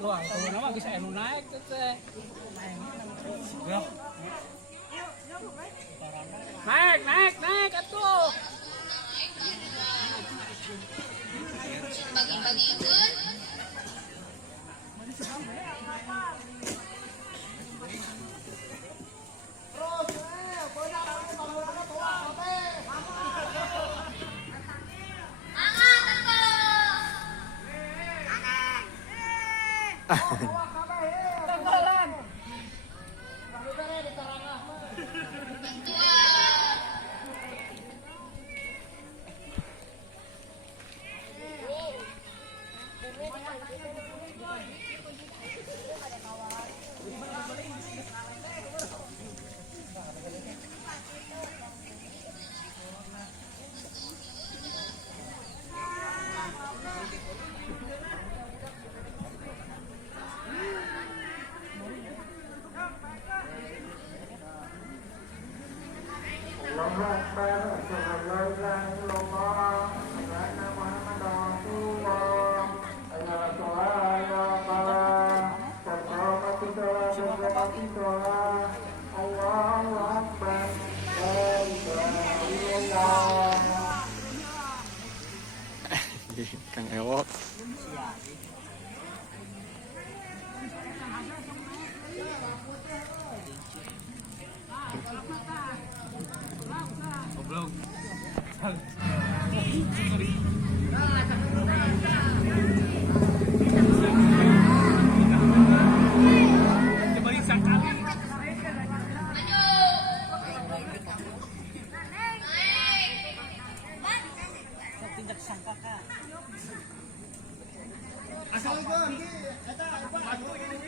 Tuang, nama bisa enu naik teh. Naik atuh. Bagi-bagikan. Tanggalan. Kang Ewok. Goblok. Kembali sangkali. Tindak sangka Kak. Assalamualaikum. Eta bantu ini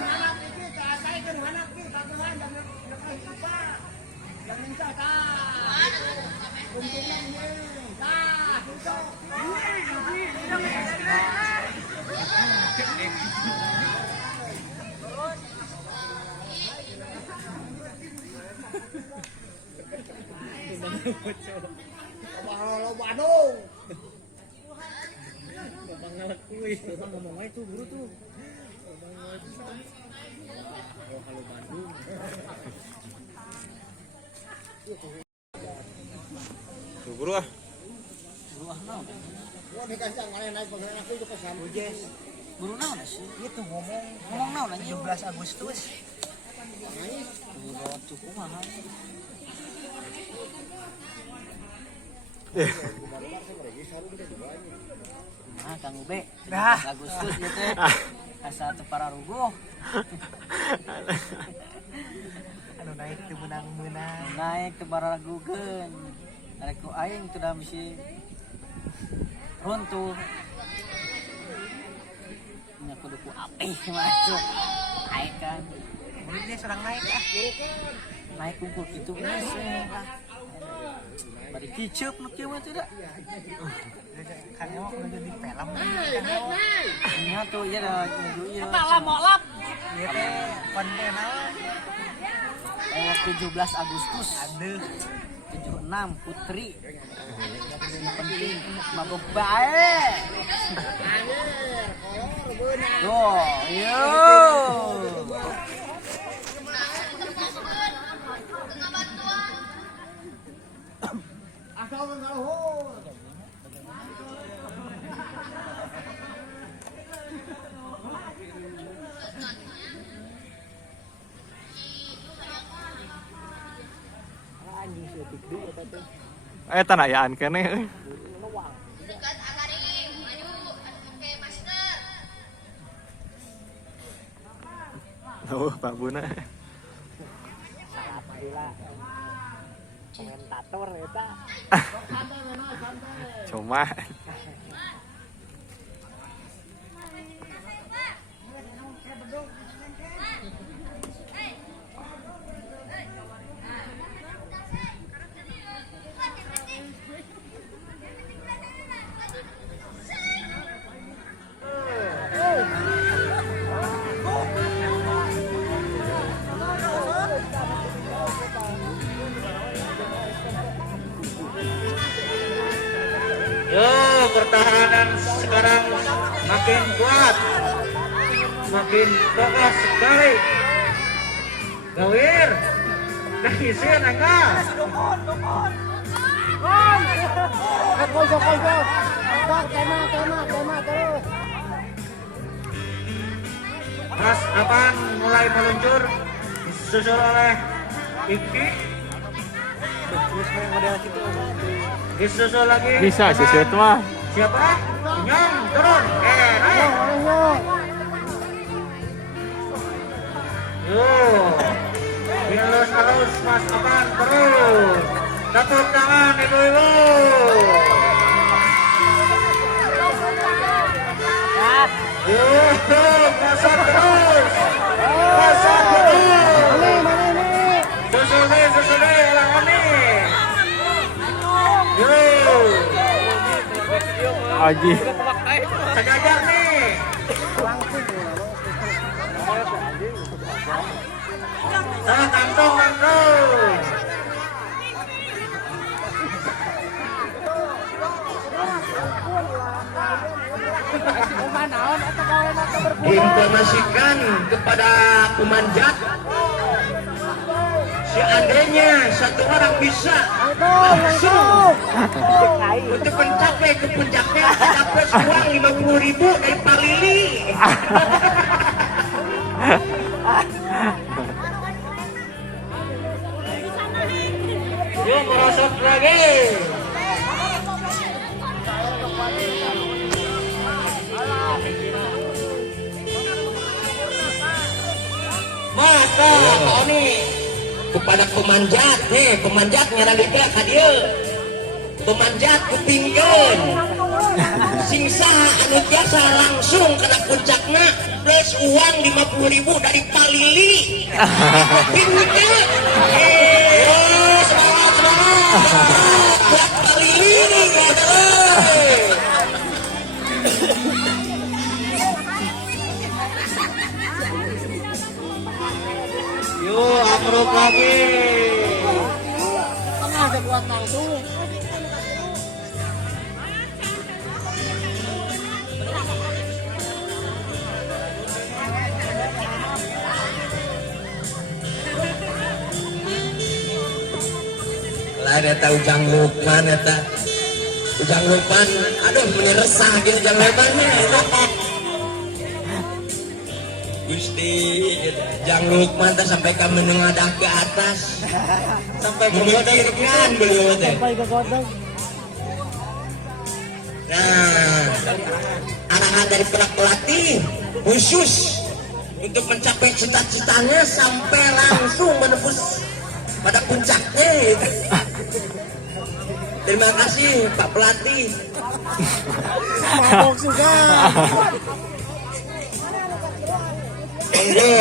anak iki saya ke anak iki kagungan dan lupa. Yang minta ta. Kumpulnya ini. Tah, itu. Bandung. Bang ngelak kuy, bang ngomong aja tuh guru tuh. Oh, kalau Bandung. Tuh guru ah. Guru ah naon? Gua dikasih naik pengalaman aku itu ke Sambujes. Guru naon sih? Itu ngomong Naon anjing? 17 Agustus. Guru cukup mahal. Nah, Kang Ube, 17 Agustus gitu ya. Asa teu pararuguh. Anu naik teu menang-menang. Naik teu pararugukeun. Arek ku aing teu da misi runtuh. Nya kudu ku apih masuk. Aing kan Murid dia serang naik ah. naik kumpul kitu geus. Bari kiceup nu kieu mah teh da. Kan emang udah jadi film. Nya tuh ieu da nuju ieu. Eta lah molap. Ieu teh konten naon? 17 Agustus. Aduh. 76 Putri. Yang penting mabok bae. Tuh, yo. Asal ngaluhur. Anjing setik deui eta teh. Eta nayaan keneh euy. Dekat agaring, maju, pakai masker. Oh, Pak Buna. Salah pila. Komentator eta. Cuma pertahanan sekarang makin kuat, makin kokoh sekali. Gawir, kahisin enggak? Mas Apan mulai meluncur, disusul oleh Iki. Disusul lagi. Bisa sih itu mah. Siapa? Nyong turun. Naik. Halus Mas Apan terus. Tepuk tangan ibu-ibu. Masuk terus. Masuk terus. Susul deh, lawan nih. Aji. Sejajar nih. Kantong. Informasikan kepada pemanjat, seandainya satu orang bisa langsung untuk mencapai ke puncaknya dapat uang 50.000 dari Pak Lili. Yuk merosot lagi. Masa kau nih kepada pemanjat nih, pemanjat ngaralika ka dieu. Pemanjat kupingkeun. Sing saha anu biasa langsung kana puncakna plus uang 50.000 dari Pak Lili. Kupingkeun. Semangat. Buat Pak Lili. Yuk, amruk lagi. Ada buat langsung. Lain eta Ujang Lukman eta. Ujang Lukman, aduh menyresah gitu Ujang Lukmannya. Gusti, Ujang Lukman teh sampai ka menengadah ke atas. Sampai memikirkan beliau teh. Sampai ke godong. Nah, arahan dari pelatih khusus untuk mencapai cita-citanya sampai langsung menembus pada puncaknya. Terima kasih Pak Pelatih. Mabok juga. Monggo,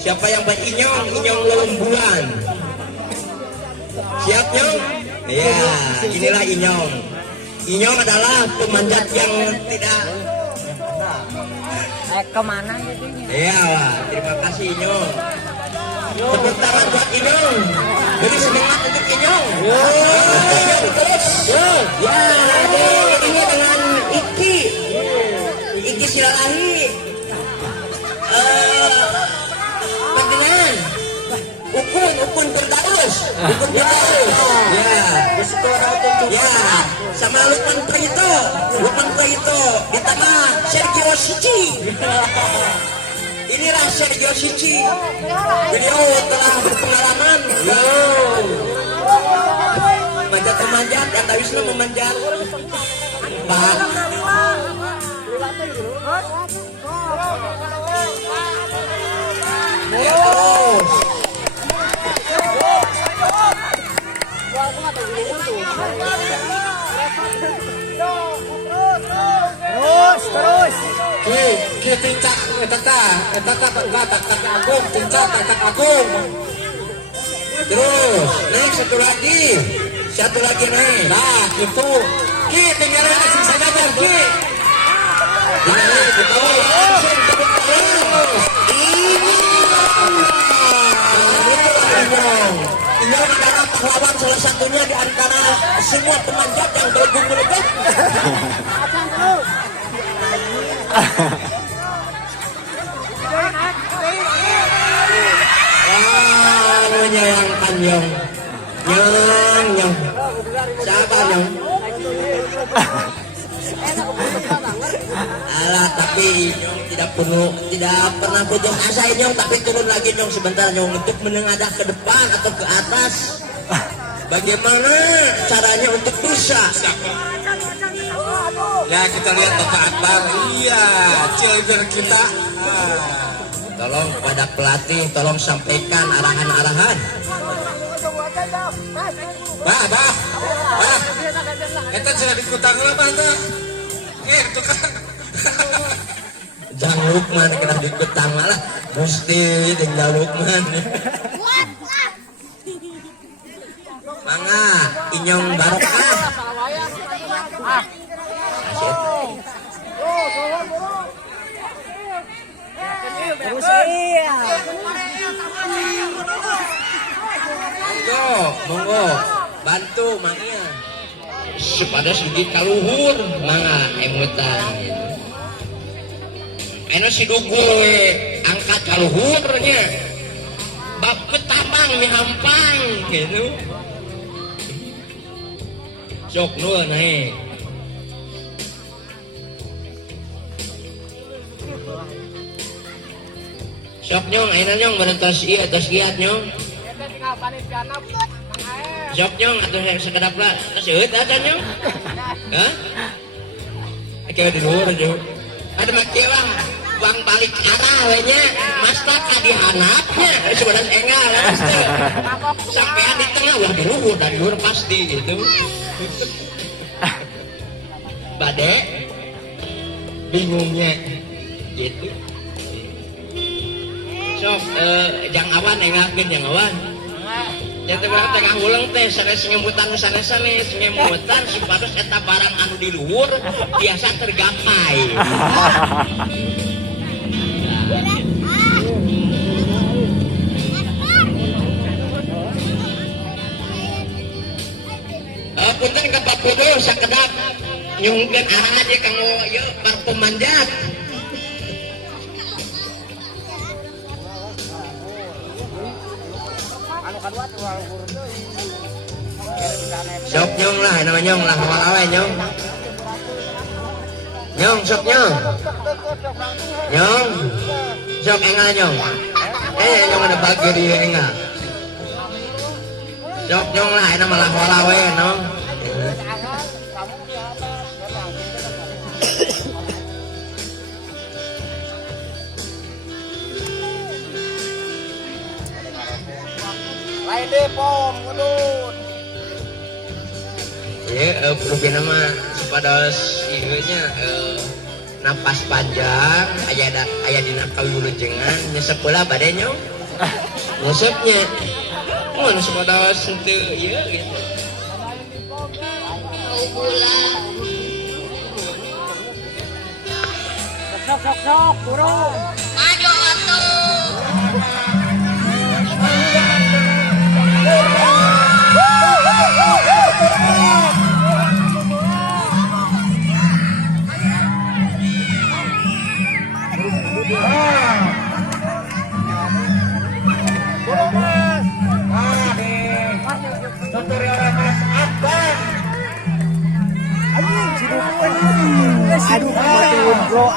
siapa yang buat Inyong lelumbuan. Siap Nyong? Ya, inilah Inyong. Inyong adalah pemanjat yang tidak. Kemana jadinya? Ya, terima kasih Inyong. Tepuk tangan buat Inyong. Beri semangat untuk Inyong. Terus. Ya, ini dengan Iki Silalahi. Panjenengan. Ukun Firdaus. Ya, sama Lukman Prayito ditambah Sergio Sici. Inilah Sergio Sici. Beliau telah berpengalaman. Manjat yang tak bisa memanjat. Pak. Ya terus. Terus. Ki tincak eta agung, tincak agung. Terus, naik satu lagi naik. Nah, itu. Ki tinggalin asing saja kan, Ki. Tinggalin ke bawah, langsung tepuk terus. Ini adalah pahlawan salah satu satu-satunya di antara semua pemanjat yang bergumul legap. Menyayangkan Nyong. Nyong. Siapa Nyong? Alah, tapi Nyong tidak pernah putus asa Nyong, tapi turun lagi Nyong sebentar Nyong untuk menengadah ke depan atau ke atas. Bagaimana caranya untuk bisa? Ya kita lihat Bapak Akbar. Iya, cheerleader kita. Tolong kepada pelatih, tolong sampaikan arahan-arahan. Bah. Eta sudah dikutang apa tuh? Itu kan. Jang Lukman kena dikutang malah Gusti jeung Jang Lukman. Mangga Inyong barokah. Monggo bantu mangnya supaya sedikit kaluhur mangga emutan enak si dugu angkat kaluhurnya bab ketamang mihampang gitu sok nu naik sok Nyong ayeuna Nyong berentos ieu tos giat Nyong sok Nyong atau sekedap lah seueut atuh Nyong hah ake di luhur Nyong ada make lah uang balik arah we nya masta ka dihanapnya sebenarnya enggak sampean di tengah ulah di luhur dan luhur pasti gitu bade bingungnya gitu sok jang awan engakeun jang awan jadi orang tengah ulang teh sanes ngemutan sanes ngemutan supados eta barang anu di luhur biasa tergapai. Punten ka Pak Kudu sakedap nyungkeun arah aja kanggo ieu para pemanjat. Sok Nyong lah, nama Nyong lah, awal-awal Nyong. Nyong, sok Nyong. Nyong, sok enggak Nyong. Nyong ada bagi dia enggak. Sok Nyong lah, nama lah awal-awal Nyong. Lain deh pom, ngudut. Ya, perlu nama pada ieunya napas panjang aya dina kawilujengan nyesep heula bade Nyong. Nyesepnya. Mun sepada henteu ieu gitu. Sok, turun. Maju atuh. Aduh, bro,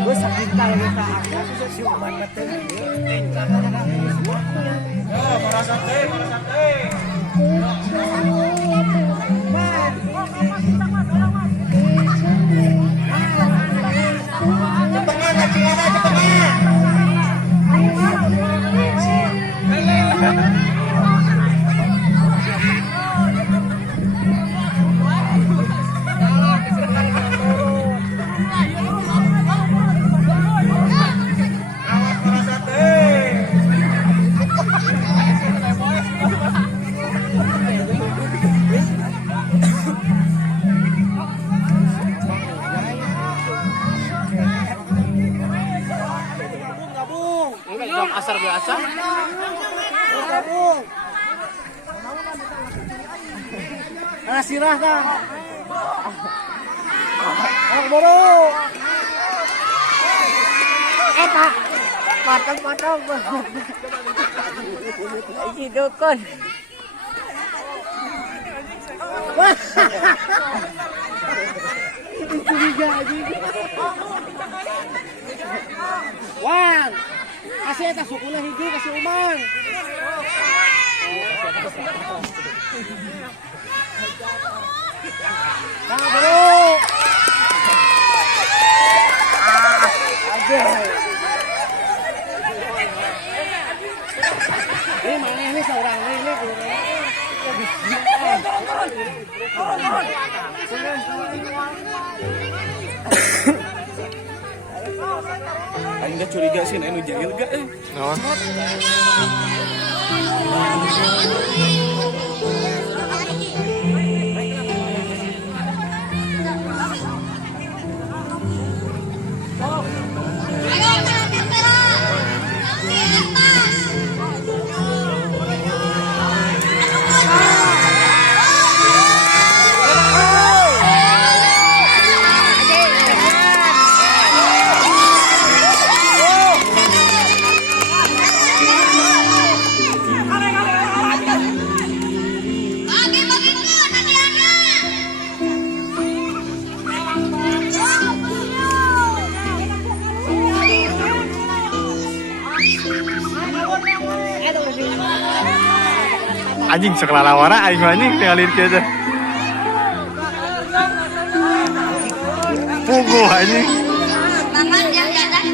gue sakit kalau kita angkat bisa siuman betul. Para santai. Gabung. Sirah dah. Anak boro. Pak. Patang. Si dukun. Wan. Kasih eta sukuna hiji kasih Umang. Kang bro. Aduh. Ini mana ini seorang ini. Aing gak curiga sih, anu jahil gak Naon? Anjing sekelah warna aing anjing tinggalin kieu teh. Puguh anjing. Makan yang jajan.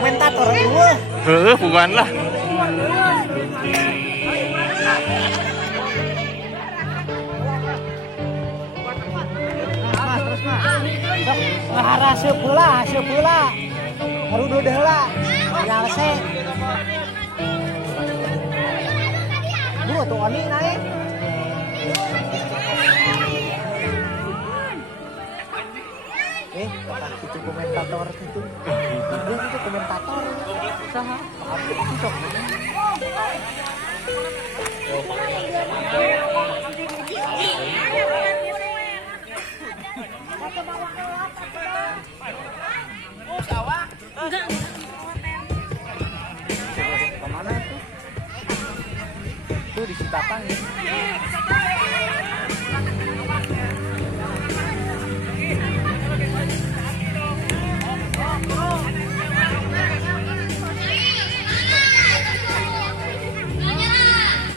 Komentator dulu. Heueuh puguhan lah. Ngahara seupula. Harudu deula. Tinggal se. Buru tuh ani naik. Itu komentator itu. Dia itu komentator. Saha? Sok. Kemana tuh? Tuh di Sitapang ya.